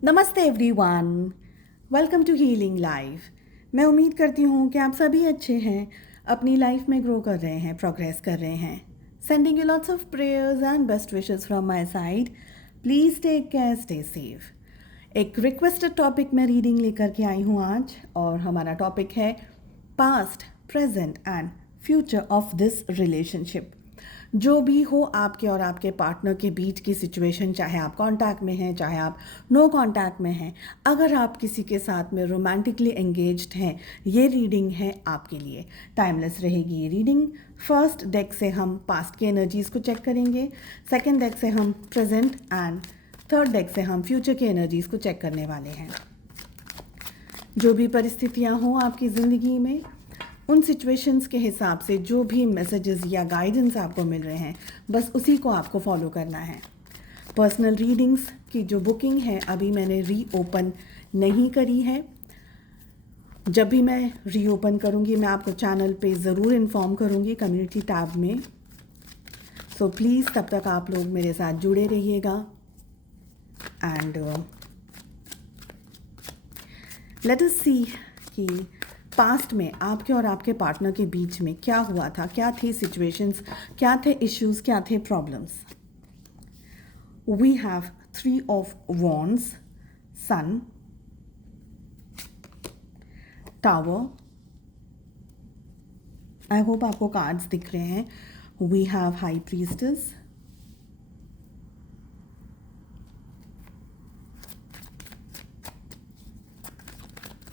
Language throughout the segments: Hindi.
नमस्ते everyone, welcome to healing life. मैं उम्मीद करती हूँ कि आप सभी अच्छे हैं, अपनी लाइफ में ग्रो कर रहे हैं, प्रोग्रेस कर रहे हैं। Sending you lots of prayers and best wishes from my side. Please take care, stay safe. एक रिक्वेस्टेड टॉपिक में रीडिंग लेकर के आई हूँ आज, और हमारा टॉपिक है past, present and future of this relationship. जो भी हो आपके और आपके पार्टनर के बीच की सिचुएशन, चाहे आप कांटेक्ट में हैं, चाहे आप नो कांटेक्ट में हैं, अगर आप किसी के साथ में रोमांटिकली एंगेज्ड हैं, ये रीडिंग है आपके लिए। टाइमलेस रहेगी ये रीडिंग। फर्स्ट डेक से हम पास्ट की एनर्जीज़ को चेक करेंगे, सेकेंड डेक से हम प्रेजेंट एंड थर्ड डेक से हम फ्यूचर की एनर्जीज़ को चेक करने वाले हैं। जो भी परिस्थितियाँ हों आपकी ज़िंदगी में, उन सिचुएशंस के हिसाब से जो भी मैसेजेस या गाइडेंस आपको मिल रहे हैं, बस उसी को आपको फॉलो करना है। पर्सनल रीडिंग्स की जो बुकिंग है अभी मैंने रीओपन नहीं करी है। जब भी मैं रीओपन करूँगी मैं आपको चैनल पे ज़रूर इन्फॉर्म करूँगी, कम्युनिटी टैब में। सो प्लीज़ तब तक आप लोग मेरे साथ जुड़े रहिएगा। एंड लेट अस सी कि पास्ट में आपके और आपके पार्टनर के बीच में क्या हुआ था, क्या थी सिचुएशंस, क्या थे इश्यूज, क्या थे problems. We have 3 of wands, sun, tower. I hope आपको कार्ड्स दिख रहे हैं। We have high priestess,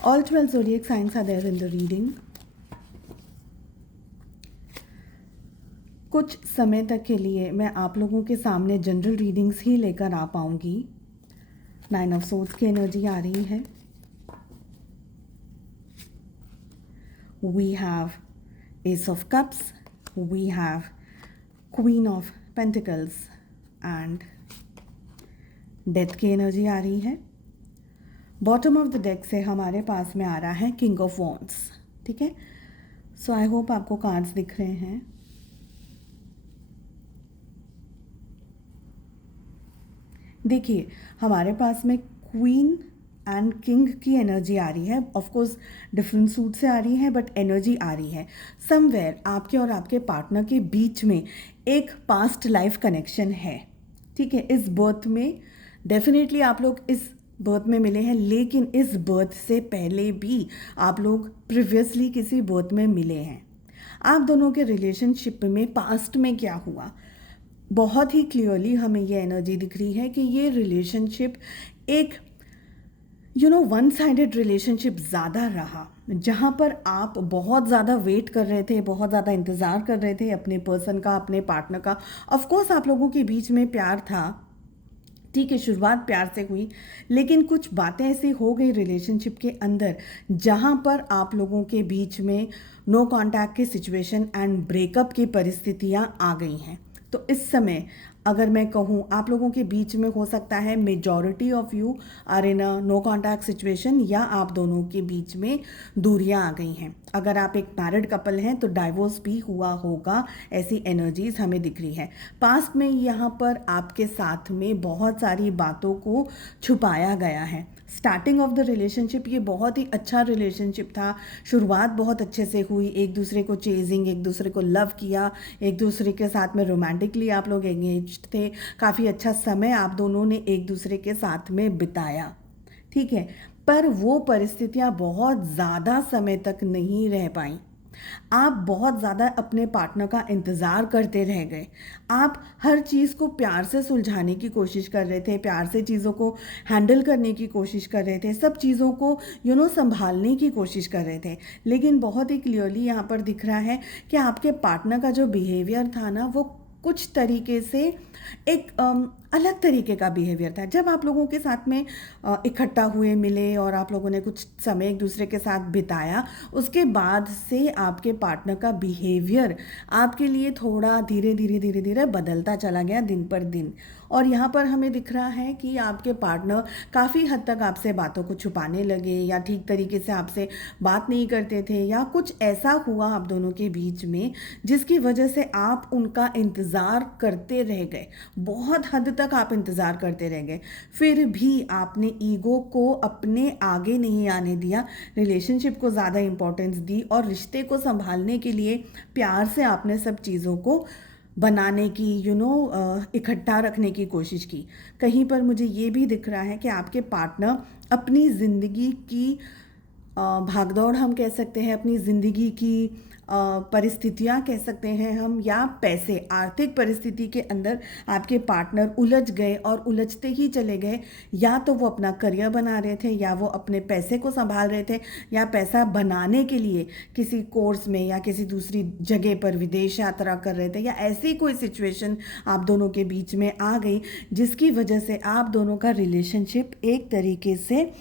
all 12 zodiac signs are there in the reading. कुछ समय तक के लिए मैं आप लोगों के सामने जनरल रीडिंग्स ही लेकर आ पाऊंगी। 9 ऑफ सोर्ड्स की एनर्जी आ रही है। We have ace of cups, we have queen of pentacles and death की एनर्जी आ रही है। बॉटम ऑफ द डेक से हमारे पास में आ रहा है किंग ऑफ वॉन्ड्स। ठीक है, सो आई होप आपको कार्ड्स दिख रहे हैं। देखिए, हमारे पास में क्वीन एंड किंग की एनर्जी आ रही है। ऑफ कोर्स डिफरेंट सूट से आ रही है, बट एनर्जी आ रही है। समवेयर आपके और आपके पार्टनर के बीच में एक पास्ट लाइफ कनेक्शन है। ठीक है, इस बर्थ में डेफिनेटली आप लोग इस बर्थ में मिले हैं, लेकिन इस बर्थ से पहले भी आप लोग प्रीवियसली किसी बर्थ में मिले हैं। आप दोनों के रिलेशनशिप में पास्ट में क्या हुआ, बहुत ही क्लियरली हमें ये एनर्जी दिख रही है कि ये रिलेशनशिप एक वन साइडेड रिलेशनशिप ज़्यादा रहा, जहाँ पर आप बहुत ज़्यादा वेट कर रहे थे, बहुत ज़्यादा इंतज़ार कर रहे थे अपने पर्सन का, अपने पार्टनर का। ऑफकोर्स आप लोगों के बीच में प्यार था, ठीक है, शुरुआत प्यार से हुई, लेकिन कुछ बातें ऐसी हो गई रिलेशनशिप के अंदर जहाँ पर आप लोगों के बीच में नो कांटेक्ट की सिचुएशन एंड ब्रेकअप की परिस्थितियाँ आ गई हैं। तो इस समय अगर मैं कहूँ आप लोगों के बीच में हो सकता है majority of you are in a no contact situation, या आप दोनों के बीच में दूरियां आ गई हैं। अगर आप एक मैरिड कपल हैं तो डाइवोर्स भी हुआ होगा, ऐसी एनर्जीज हमें दिख रही है। पास्ट में यहाँ पर आपके साथ में बहुत सारी बातों को छुपाया गया है। स्टार्टिंग ऑफ द रिलेशनशिप ये बहुत ही अच्छा रिलेशनशिप था, शुरुआत बहुत अच्छे से हुई, एक दूसरे को चेजिंग, एक दूसरे को लव किया, एक दूसरे के साथ में रोमांटिकली आप लोग एंगेज्ड थे, काफ़ी अच्छा समय आप दोनों ने एक दूसरे के साथ में बिताया। ठीक है, पर वो परिस्थितियाँ बहुत ज़्यादा समय तक नहीं रह पाई। आप बहुत ज़्यादा अपने पार्टनर का इंतज़ार करते रह गए। आप हर चीज़ को प्यार से सुलझाने की कोशिश कर रहे थे, प्यार से चीज़ों को हैंडल करने की कोशिश कर रहे थे, सब चीज़ों को संभालने की कोशिश कर रहे थे। लेकिन बहुत ही क्लियरली यहाँ पर दिख रहा है कि आपके पार्टनर का जो बिहेवियर था ना, वो कुछ तरीके से एक अलग तरीके का बिहेवियर था। जब आप लोगों के साथ में इकट्ठा हुए, मिले और आप लोगों ने कुछ समय एक दूसरे के साथ बिताया, उसके बाद से आपके पार्टनर का बिहेवियर आपके लिए थोड़ा धीरे धीरे धीरे धीरे बदलता चला गया दिन पर दिन। और यहाँ पर हमें दिख रहा है कि आपके पार्टनर काफ़ी हद तक आपसे बातों को छुपाने लगे या ठीक तरीके से आपसे बात नहीं करते थे, या कुछ ऐसा हुआ आप दोनों के बीच में जिसकी वजह से आप उनका इंतज़ार करते रह गए, बहुत हद तक आप इंतज़ार करते रह गए। फिर भी आपने ईगो को अपने आगे नहीं आने दिया, रिलेशनशिप को ज़्यादा इम्पोर्टेंस दी और रिश्ते को संभालने के लिए प्यार से आपने सब चीज़ों को बनाने की इकट्ठा रखने की कोशिश की। कहीं पर मुझे ये भी दिख रहा है कि आपके पार्टनर अपनी ज़िंदगी की भागदौड़ हम कह सकते हैं, अपनी ज़िंदगी की परिस्थितियाँ कह सकते हैं हम, या पैसे आर्थिक परिस्थिति के अंदर आपके पार्टनर उलझ गए और उलझते ही चले गए। या तो वो अपना करियर बना रहे थे, या वो अपने पैसे को संभाल रहे थे, या पैसा बनाने के लिए किसी कोर्स में या किसी दूसरी जगह पर विदेश यात्रा कर रहे थे, या ऐसी कोई सिचुएशन आप दोनों के बीच में आ गई जिसकी वजह से आप दोनों का रिलेशनशिप एक तरीके से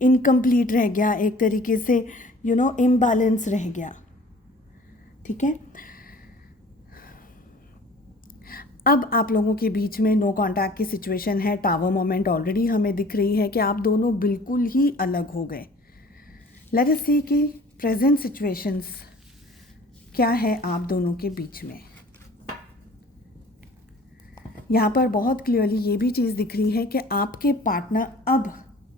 इनकम्प्लीट रह गया, एक तरीके से इम्बैलेंस रह गया। ठीक है, अब आप लोगों के बीच में नो कांटेक्ट की सिचुएशन है। टावर मोमेंट ऑलरेडी हमें दिख रही है कि आप दोनों बिल्कुल ही अलग हो गए। लेट अस सी कि प्रेजेंट सिचुएशंस क्या है आप दोनों के बीच में। यहाँ पर बहुत क्लियरली ये भी चीज़ दिख रही है कि आपके पार्टनर अब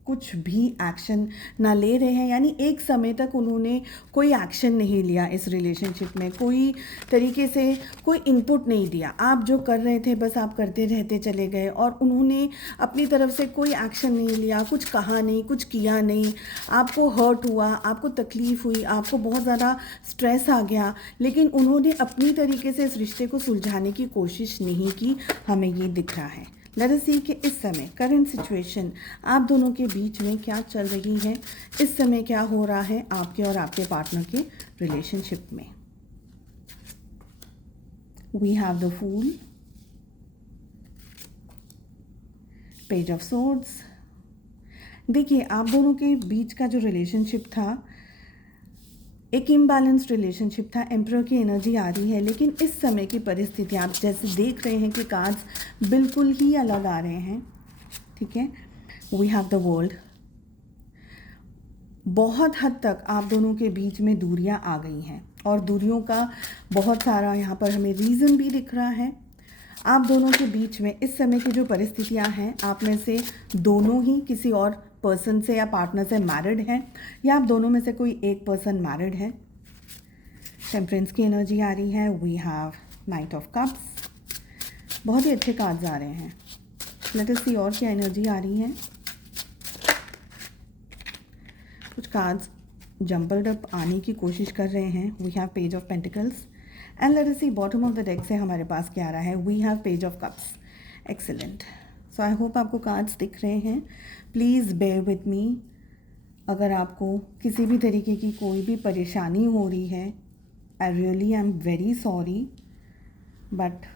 कुछ भी एक्शन ना ले रहे हैं, यानी एक समय तक उन्होंने कोई एक्शन नहीं लिया इस रिलेशनशिप में, कोई तरीके से कोई इनपुट नहीं दिया। आप जो कर रहे थे बस आप करते रहते चले गए, और उन्होंने अपनी तरफ से कोई एक्शन नहीं लिया, कुछ कहा नहीं, कुछ किया नहीं। आपको हर्ट हुआ, आपको तकलीफ़ हुई, आपको बहुत ज़्यादा स्ट्रेस आ गया, लेकिन उन्होंने अपनी तरीके से इस रिश्ते को सुलझाने की कोशिश नहीं की, हमें ये दिख रहा है। लेट अस सी कि इस समय करंट सिचुएशन आप दोनों के बीच में क्या चल रही है, इस समय क्या हो रहा है आपके और आपके पार्टनर के रिलेशनशिप में। We have the fool, page of swords. देखिए, आप दोनों के बीच का जो रिलेशनशिप था एक इम्बैलेंस्ड रिलेशनशिप था। एम्परर की एनर्जी आ रही है, लेकिन इस समय की परिस्थिति आप जैसे देख रहे हैं कि कार्ड्स बिल्कुल ही अलग आ रहे हैं। ठीक है, वी हैव द वर्ल्ड। बहुत हद तक आप दोनों के बीच में दूरियां आ गई हैं, और दूरियों का बहुत सारा यहाँ पर हमें रीज़न भी दिख रहा है। आप दोनों के बीच में इस समय की जो परिस्थितियाँ हैं, आप में से दोनों ही किसी और पर्सन से या पार्टनर से मैरिड हैं, या आप दोनों में से कोई एक पर्सन मैरिड है। टेम्परेंस की एनर्जी आ रही है। We have knight of cups. बहुत ही अच्छे कार्ड्स आ रहे हैं। लेट अस सी और क्या एनर्जी आ रही है। कुछ कार्ड्स जंपल्ड अप आने की कोशिश कर रहे हैं। We have page of pentacles and let us see bottom of the deck से हमारे पास क्या आ रहा है। We have page of cups. Excellent. So I hope आपको कार्ड्स दिख रहे हैं। Please bear with me. अगर आपको किसी भी तरीके की कोई भी परेशानी हो रही है, I really I am very sorry, but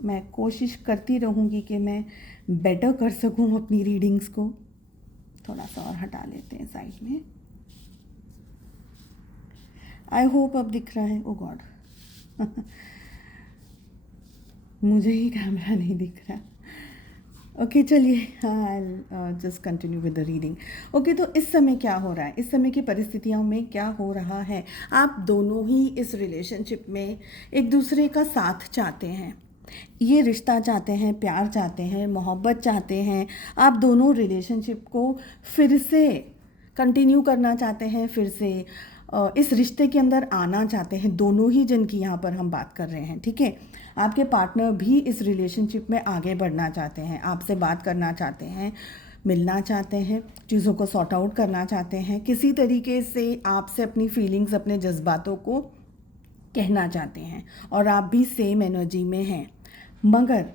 मैं कोशिश करती रहूँगी कि मैं बेटर कर सकूँ अपनी रीडिंग्स को। थोड़ा सा और हटा लेते हैं साइड में। आई होप अब दिख रहा है। ओ गॉड मुझे ही कैमरा नहीं दिख रहा। ओके, चलिए, I just continue with the reading. Okay, तो इस समय क्या हो रहा है, इस समय की परिस्थितियों में क्या हो रहा है। आप दोनों ही इस रिलेशनशिप में एक दूसरे का साथ चाहते हैं, ये रिश्ता चाहते हैं, प्यार चाहते हैं, मोहब्बत चाहते हैं। आप दोनों रिलेशनशिप को फिर से कंटिन्यू करना चाहते हैं, फिर से इस रिश्ते के अंदर आना चाहते हैं। दोनों ही जन की यहाँ पर हम बात कर रहे हैं। ठीक है, आपके पार्टनर भी इस रिलेशनशिप में आगे बढ़ना चाहते हैं, आपसे बात करना चाहते हैं, मिलना चाहते हैं, चीज़ों को सॉर्ट आउट करना चाहते हैं, किसी तरीके से आपसे अपनी फीलिंग्स, अपने जज्बातों को कहना चाहते हैं, और आप भी सेम एनर्जी में हैं। मगर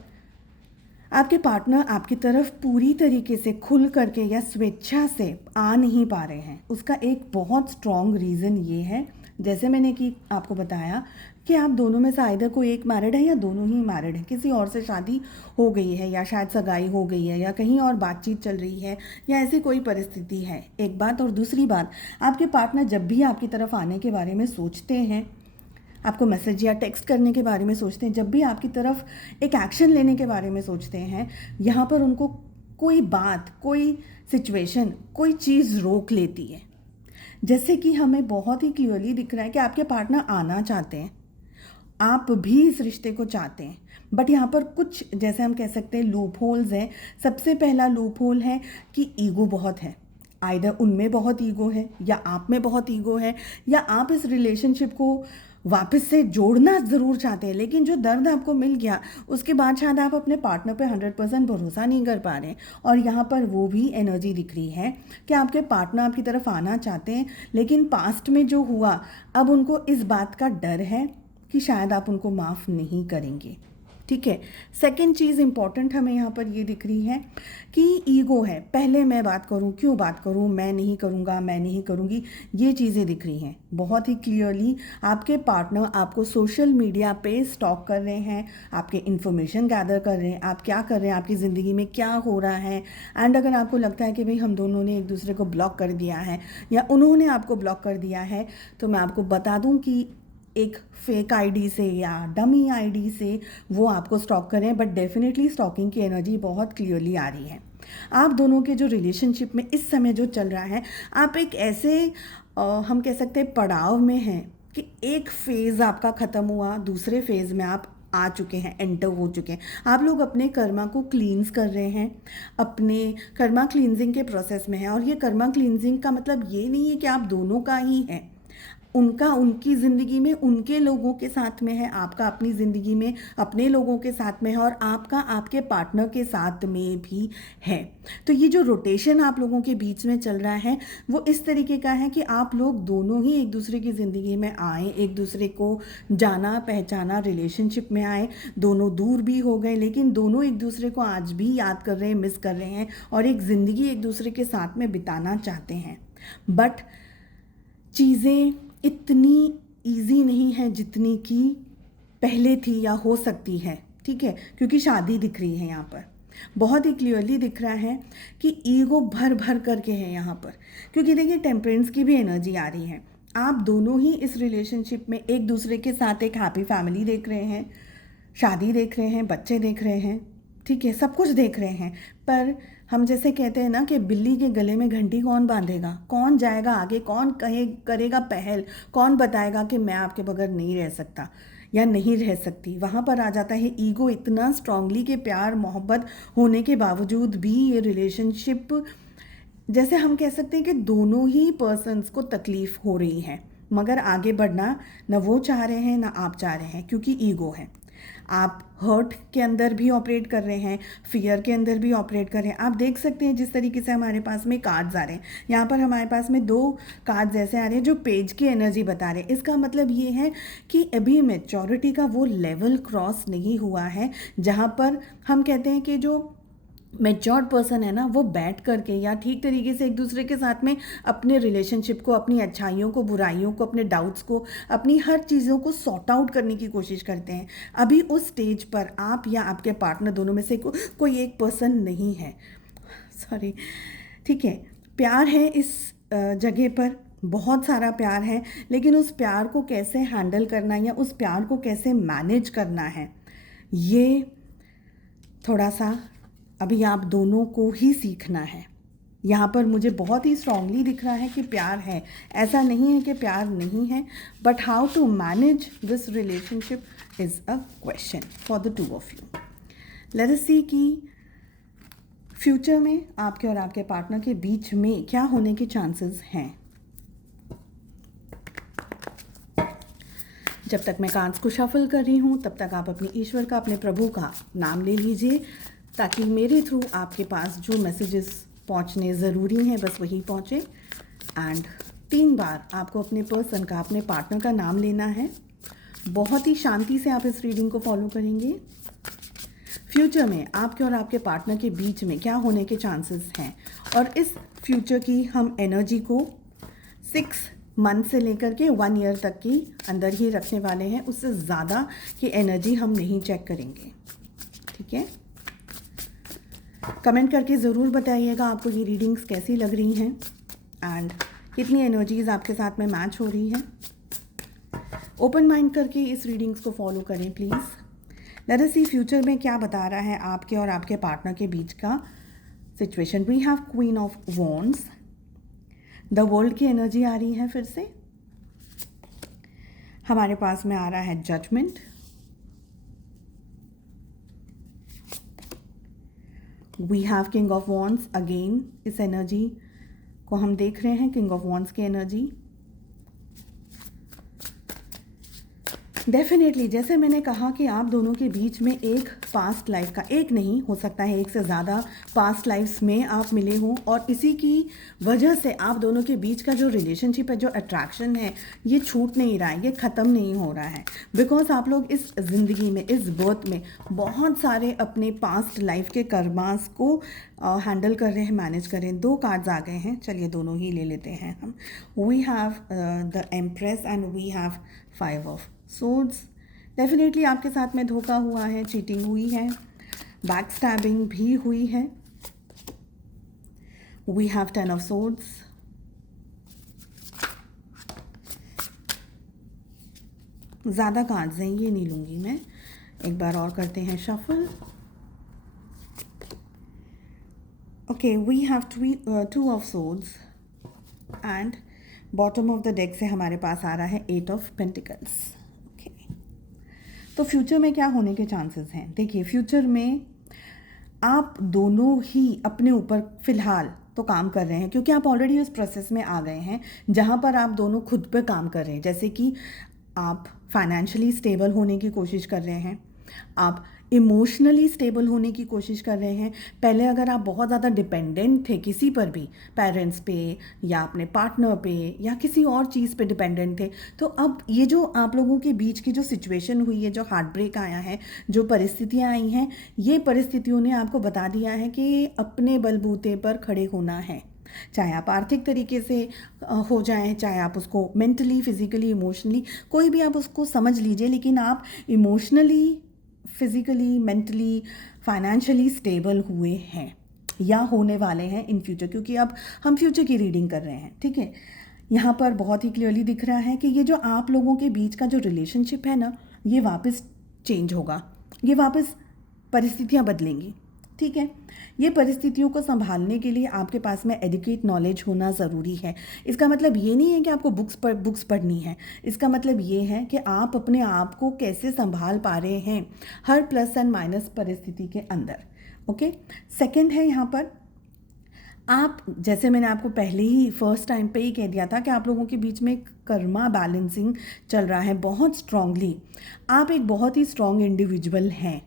आपके पार्टनर आपकी तरफ पूरी तरीके से खुल करके या स्वेच्छा से आ नहीं पा रहे हैं। उसका एक बहुत स्ट्रॉन्ग रीज़न ये है, जैसे मैंने कि आपको बताया कि आप दोनों में से आइदर कोई एक मैरिड है या दोनों ही मैरिड है, किसी और से शादी हो गई है या शायद सगाई हो गई है या कहीं और बातचीत चल रही है या ऐसी कोई परिस्थिति है। एक बात, और दूसरी बात, आपके पार्टनर जब भी आपकी तरफ आने के बारे में सोचते हैं, आपको मैसेज या टेक्स्ट करने के बारे में सोचते हैं, जब भी आपकी तरफ एक एक्शन लेने के बारे में सोचते हैं, यहाँ पर उनको कोई बात, कोई सिचुएशन, कोई चीज़ रोक लेती है। जैसे कि हमें बहुत ही क्लियरली दिख रहा है कि आपके पार्टनर आना चाहते हैं, आप भी इस रिश्ते को चाहते हैं, बट यहाँ पर कुछ जैसे हम कह सकते हैं लूप होल्स हैं। सबसे पहला लूप होल है कि ईगो बहुत है, आइदर उनमें बहुत ईगो है या आप में बहुत ईगो है, या आप इस रिलेशनशिप को वापस से जोड़ना ज़रूर चाहते हैं, लेकिन जो दर्द आपको मिल गया उसके बाद शायद आप अपने पार्टनर पे 100% भरोसा नहीं कर पा रहे हैं। और यहाँ पर वो भी एनर्जी दिख रही है कि आपके पार्टनर आपकी तरफ आना चाहते हैं, लेकिन पास्ट में जो हुआ अब उनको इस बात का डर है कि शायद आप उनको माफ़ नहीं करेंगे। ठीक है। सेकंड चीज़ इंपॉर्टेंट हमें यहाँ पर ये दिख रही है कि ईगो है, पहले मैं बात करूँ, क्यों बात करूँ, मैं नहीं करूँगा, मैं नहीं करूँगी, ये चीज़ें दिख रही हैं बहुत ही क्लियरली। आपके पार्टनर आपको सोशल मीडिया पे स्टॉक कर रहे हैं, आपके इन्फॉर्मेशन गैदर कर रहे हैं, आप क्या कर रहे हैं, आपकी ज़िंदगी में क्या हो रहा है। एंड अगर आपको लगता है कि भाई हम दोनों ने एक दूसरे को ब्लॉक कर दिया है या उन्होंने आपको ब्लॉक कर दिया है, तो मैं आपको बता दूँ कि एक फेक आईडी से या डमी आईडी से वो आपको स्टॉक करें, बट डेफिनेटली स्टॉकिंग की एनर्जी बहुत क्लियरली आ रही है। आप दोनों के जो रिलेशनशिप में इस समय जो चल रहा है, आप एक ऐसे हम कह सकते हैं पड़ाव में हैं कि एक फेज़ आपका ख़त्म हुआ, दूसरे फेज़ में आप आ चुके हैं, एंटर हो चुके हैं। आप लोग अपने कर्मा को क्लींस कर रहे हैं, अपने कर्मा क्लींजिंग के प्रोसेस में हैं। और ये कर्मा क्लींजिंग का मतलब ये नहीं है कि आप दोनों का ही है, उनका उनकी ज़िंदगी में उनके लोगों के साथ में है, आपका अपनी ज़िंदगी में अपने लोगों के साथ में है, और आपका आपके पार्टनर के साथ में भी है। तो ये जो रोटेशन आप लोगों के बीच में चल रहा है वो इस तरीके का है कि आप लोग दोनों ही एक दूसरे की ज़िंदगी में आए, एक दूसरे को जाना पहचाना, रिलेशनशिप में आए, दोनों दूर भी हो गए लेकिन दोनों एक दूसरे को आज भी याद कर रहे हैं, मिस कर रहे हैं, और एक ज़िंदगी एक दूसरे के साथ में बिताना चाहते हैं। बट चीज़ें इतनी इजी नहीं है जितनी कि पहले थी या हो सकती है। ठीक है, क्योंकि शादी दिख रही है यहाँ पर, बहुत ही क्लियरली दिख रहा है कि ईगो भर भर करके है यहाँ पर। क्योंकि देखिए टेम्परेंस की भी एनर्जी आ रही है, आप दोनों ही इस रिलेशनशिप में एक दूसरे के साथ एक हैप्पी फैमिली देख रहे हैं, शादी देख रहे हैं, बच्चे देख रहे हैं, ठीक है, सब कुछ देख रहे हैं। पर हम जैसे कहते हैं ना कि बिल्ली के गले में घंटी कौन बांधेगा, कौन जाएगा आगे, कौन करेगा पहल, कौन बताएगा कि मैं आपके बगैर नहीं रह सकता या नहीं रह सकती। वहाँ पर आ जाता है ईगो इतना स्ट्रांगली कि प्यार मोहब्बत होने के बावजूद भी ये रिलेशनशिप, जैसे हम कह सकते हैं कि दोनों ही पर्सन्स को तकलीफ़ हो रही है, मगर आगे बढ़ना न वो चाह रहे हैं ना आप चाह रहे हैं, क्योंकि ईगो है। आप हर्ट के अंदर भी ऑपरेट कर रहे हैं, फियर के अंदर भी ऑपरेट कर रहे हैं। आप देख सकते हैं जिस तरीके से हमारे पास में कार्ड्स आ रहे हैं, यहाँ पर हमारे पास में 2 कार्ड्स ऐसे आ रहे हैं जो पेज की एनर्जी बता रहे हैं। इसका मतलब ये है कि अभी मैच्योरिटी का वो लेवल क्रॉस नहीं हुआ है जहाँ पर हम कहते हैं कि जो मैच्योर्ड पर्सन है ना, वो बैठ करके या ठीक तरीके से एक दूसरे के साथ में अपने रिलेशनशिप को, अपनी अच्छाइयों को, बुराइयों को, अपने डाउट्स को, अपनी हर चीज़ों को सॉर्ट आउट करने की कोशिश करते हैं। अभी उस स्टेज पर आप या आपके पार्टनर दोनों में से कोई एक पर्सन नहीं है, सॉरी, ठीक है। प्यार है इस जगह पर, बहुत सारा प्यार है, लेकिन उस प्यार को कैसे हैंडल करना या उस प्यार को कैसे मैनेज करना है, ये थोड़ा सा अभी आप दोनों को ही सीखना है। यहाँ पर मुझे बहुत ही स्ट्रांगली दिख रहा है कि प्यार है, ऐसा नहीं है कि प्यार नहीं है, but how to manage this relationship is a question for the two of you. Let us see कि फ्यूचर में आपके और आपके पार्टनर के बीच में क्या होने के चांसेस हैं। जब तक मैं कार्ड्स को शफल कर रही हूँ तब तक आप अपने ईश्वर का, अपने प्रभु का नाम ले लीजिए, ताकि मेरे थ्रू आपके पास जो मैसेजेस पहुंचने ज़रूरी हैं बस वही पहुंचे। एंड 3 बार आपको अपने पर्सन का, अपने पार्टनर का नाम लेना है। बहुत ही शांति से आप इस रीडिंग को फॉलो करेंगे। फ्यूचर में आपके और आपके पार्टनर के बीच में क्या होने के चांसेस हैं, और इस फ्यूचर की हम एनर्जी को 6 मंथ से लेकर के 1 ईयर तक की अंदर ही रखने वाले हैं, उससे ज़्यादा की एनर्जी हम नहीं चेक करेंगे। ठीक है, कमेंट करके ज़रूर बताइएगा आपको ये रीडिंग्स कैसी लग रही हैं एंड कितनी एनर्जीज़ आपके साथ में मैच हो रही हैं। ओपन माइंड करके इस रीडिंग्स को फॉलो करें please. Let us see future में क्या बता रहा है आपके और आपके पार्टनर के बीच का situation. We have queen of wands, the world की एनर्जी आ रही है फिर से। हमारे पास में आ रहा है judgement, we have king of wands again. इस एनर्जी को हम देख रहे हैं, किंग ऑफ वॉन्ड्स की एनर्जी। डेफिनेटली जैसे मैंने कहा कि आप दोनों के बीच में एक पास्ट लाइफ का, एक नहीं हो सकता है एक से ज़्यादा पास्ट लाइफ्स में आप मिले हों, और इसी की वजह से आप दोनों के बीच का जो रिलेशनशिप है, जो अट्रैक्शन है, ये छूट नहीं रहा है, ये ख़त्म नहीं हो रहा है। बिकॉज आप लोग इस ज़िंदगी में, इस बर्थ में बहुत सारे अपने पास्ट लाइफ के कर्मास को हैंडल कर रहे हैं, मैनेज कर रहे हैं। 2 कार्ड्स आ गए हैं, चलिए दोनों ही ले लेते हैं हम। We have the empress and we have 5 of swords. Definitely आपके साथ में धोखा हुआ है, चीटिंग हुई है, बैक स्टैबिंग भी हुई है। वी हैव 10 ऑफ सोर्ड्स, ज़्यादा कार्ड्स हैं, ये नहीं लूँगी मैं। एक बार और करते हैं shuffle. Okay, we have 2 of swords and bottom of the deck से हमारे पास आ रहा है 8 ऑफ पेंटिकल्स। तो फ्यूचर में क्या होने के चांसेस हैं? देखिए, फ्यूचर में आप दोनों ही अपने ऊपर फ़िलहाल तो काम कर रहे हैं, क्योंकि आप ऑलरेडी उस प्रोसेस में आ गए हैं जहाँ पर आप दोनों खुद पे काम कर रहे हैं। जैसे कि आप फाइनेंशियली स्टेबल होने की कोशिश कर रहे हैं, आप इमोशनली स्टेबल होने की कोशिश कर रहे हैं। पहले अगर आप बहुत ज़्यादा डिपेंडेंट थे किसी पर भी, पेरेंट्स पे या अपने पार्टनर पे या किसी और चीज़ पे डिपेंडेंट थे, तो अब ये जो आप लोगों के बीच की जो सिचुएशन हुई है, जो हार्ट ब्रेक आया है, जो परिस्थितियाँ आई हैं, ये परिस्थितियों ने आपको बता दिया है कि अपने बलबूते पर खड़े होना है। चाहे आप आर्थिक तरीके से हो जाएं, चाहे आप उसको मेंटली, फिजिकली, इमोशनली, कोई भी आप उसको समझ लीजिए, लेकिन आप emotionally, physically, mentally, financially stable हुए हैं या होने वाले हैं इन फ्यूचर, क्योंकि अब हम फ्यूचर की रीडिंग कर रहे हैं। ठीक है, यहाँ पर बहुत ही क्लियरली दिख रहा है कि ये जो आप लोगों के बीच का जो रिलेशनशिप है ना, ये वापस चेंज होगा, ये वापस परिस्थितियाँ बदलेंगी। ठीक है, ये परिस्थितियों को संभालने के लिए आपके पास में एडुकेट नॉलेज होना ज़रूरी है। इसका मतलब ये नहीं है कि आपको बुक्स पढ़नी है, इसका मतलब ये है कि आप अपने आप को कैसे संभाल पा रहे हैं हर प्लस एंड माइनस परिस्थिति के अंदर। ओके, सेकंड है यहाँ पर आप, जैसे मैंने आपको पहले ही फर्स्ट टाइम पे ही कह दिया था कि आप लोगों के बीच में कर्मा बैलेंसिंग चल रहा है बहुत स्ट्रांगली। आप एक बहुत ही स्ट्रांग इंडिविजुअल हैं।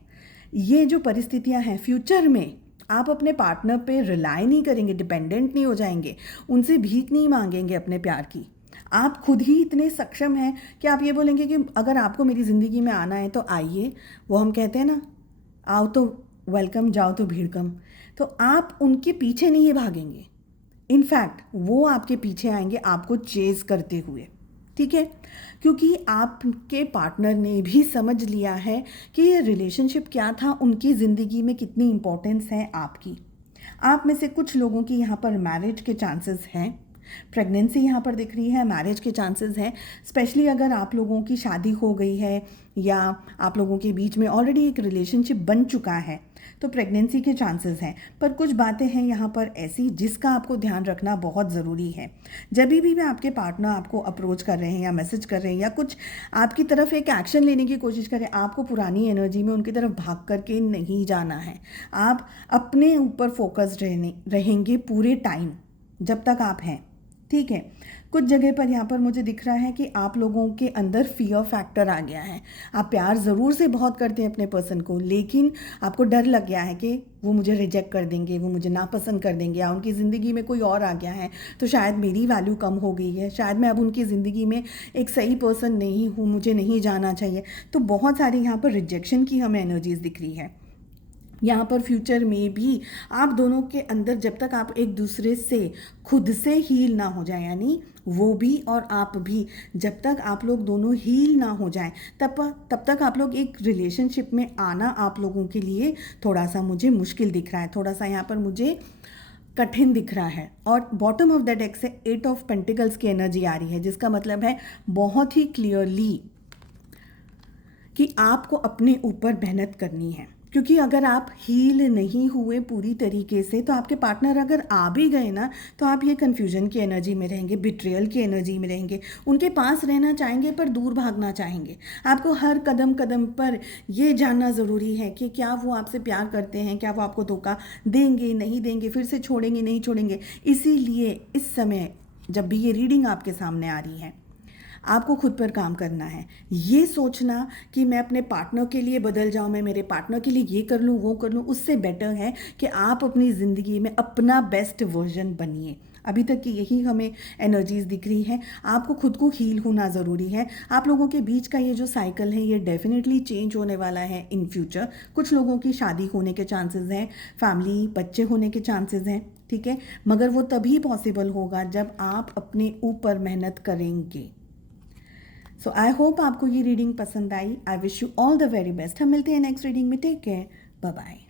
ये जो परिस्थितियां हैं, फ्यूचर में आप अपने पार्टनर पे रिलाई नहीं करेंगे, डिपेंडेंट नहीं हो जाएंगे, उनसे भीख नहीं मांगेंगे अपने प्यार की। आप खुद ही इतने सक्षम हैं कि आप ये बोलेंगे कि अगर आपको मेरी ज़िंदगी में आना है तो आइए। वो हम कहते हैं ना, आओ तो वेलकम, जाओ तो भीड़ कम। तो आप उनके पीछे नहीं भागेंगे, इनफैक्ट वो आपके पीछे आएंगे आपको चेज करते हुए। ठीक है, क्योंकि आपके पार्टनर ने भी समझ लिया है कि ये रिलेशनशिप क्या था, उनकी ज़िंदगी में कितनी इम्पोर्टेंस है आपकी। आप में से कुछ लोगों की यहाँ पर मैरिज के चांसेस हैं, प्रेगनेंसी यहाँ पर दिख रही है, मैरिज के चांसेस हैं। स्पेशली अगर आप लोगों की शादी हो गई है या आप लोगों के बीच में ऑलरेडी एक रिलेशनशिप बन चुका है तो प्रेगनेंसी के चांसेस हैं। पर कुछ बातें हैं यहाँ पर ऐसी जिसका आपको ध्यान रखना बहुत ज़रूरी है। जब भी आपके पार्टनर आपको अप्रोच कर रहे हैं या मैसेज कर रहे हैं या कुछ आपकी तरफ एक एक्शन लेने की कोशिश करें, आपको पुरानी एनर्जी में उनकी तरफ भाग करके नहीं जाना है। आप अपने ऊपर फोकस्ड रहेंगे पूरे टाइम जब तक आप हैं। ठीक है, कुछ जगह पर यहाँ पर मुझे दिख रहा है कि आप लोगों के अंदर फियर फैक्टर आ गया है। आप प्यार ज़रूर से बहुत करते हैं अपने पर्सन को, लेकिन आपको डर लग गया है कि वो मुझे रिजेक्ट कर देंगे, वो मुझे नापसंद कर देंगे, या उनकी ज़िंदगी में कोई और आ गया है तो शायद मेरी वैल्यू कम हो गई है, शायद मैं अब उनकी ज़िंदगी में एक सही पर्सन नहीं हूँ, मुझे नहीं जाना चाहिए। तो बहुत सारी यहाँ पर रिजेक्शन की हमें एनर्जीज दिख रही है। यहाँ पर फ्यूचर में भी आप दोनों के अंदर जब तक आप एक दूसरे से खुद से हील ना हो जाए, यानी वो भी और आप भी, जब तक आप लोग दोनों हील ना हो जाएं तब तक आप लोग एक रिलेशनशिप में आना आप लोगों के लिए थोड़ा सा मुझे मुश्किल दिख रहा है, थोड़ा सा यहाँ पर मुझे कठिन दिख रहा है। और बॉटम ऑफ द डेक से 8 ऑफ पेंटिकल्स की एनर्जी आ रही है, जिसका मतलब है बहुत ही क्लियरली कि आपको अपने ऊपर मेहनत करनी है, क्योंकि अगर आप हील नहीं हुए पूरी तरीके से तो आपके पार्टनर अगर आ भी गए ना तो आप ये कन्फ्यूजन की एनर्जी में रहेंगे, बिट्रियल की एनर्जी में रहेंगे, उनके पास रहना चाहेंगे पर दूर भागना चाहेंगे। आपको हर कदम कदम पर ये जानना ज़रूरी है कि क्या वो आपसे प्यार करते हैं, क्या वो आपको धोखा देंगे नहीं देंगे, फिर से छोड़ेंगे नहीं छोड़ेंगे। इसीलिए इस समय जब भी ये रीडिंग आपके सामने आ रही है, आपको खुद पर काम करना है। ये सोचना कि मैं अपने पार्टनर के लिए बदल जाऊं, मैं मेरे पार्टनर के लिए ये कर लूं वो कर लूं, उससे बेटर है कि आप अपनी ज़िंदगी में अपना बेस्ट वर्जन बनिए। अभी तक की यही हमें एनर्जीज दिख रही है। आपको खुद को हील होना ज़रूरी है। आप लोगों के बीच का ये जो साइकिल है ये डेफिनेटली चेंज होने वाला है इन फ्यूचर। कुछ लोगों की शादी होने के चांसेस हैं, फैमिली बच्चे होने के चांसेस हैं, ठीक है, मगर वो तभी पॉसिबल होगा जब आप अपने ऊपर मेहनत करेंगे। सो आई होप आपको ये रीडिंग पसंद आई। I wish you all the very best. हम मिलते हैं नेक्स्ट रीडिंग में। Take care, bye bye.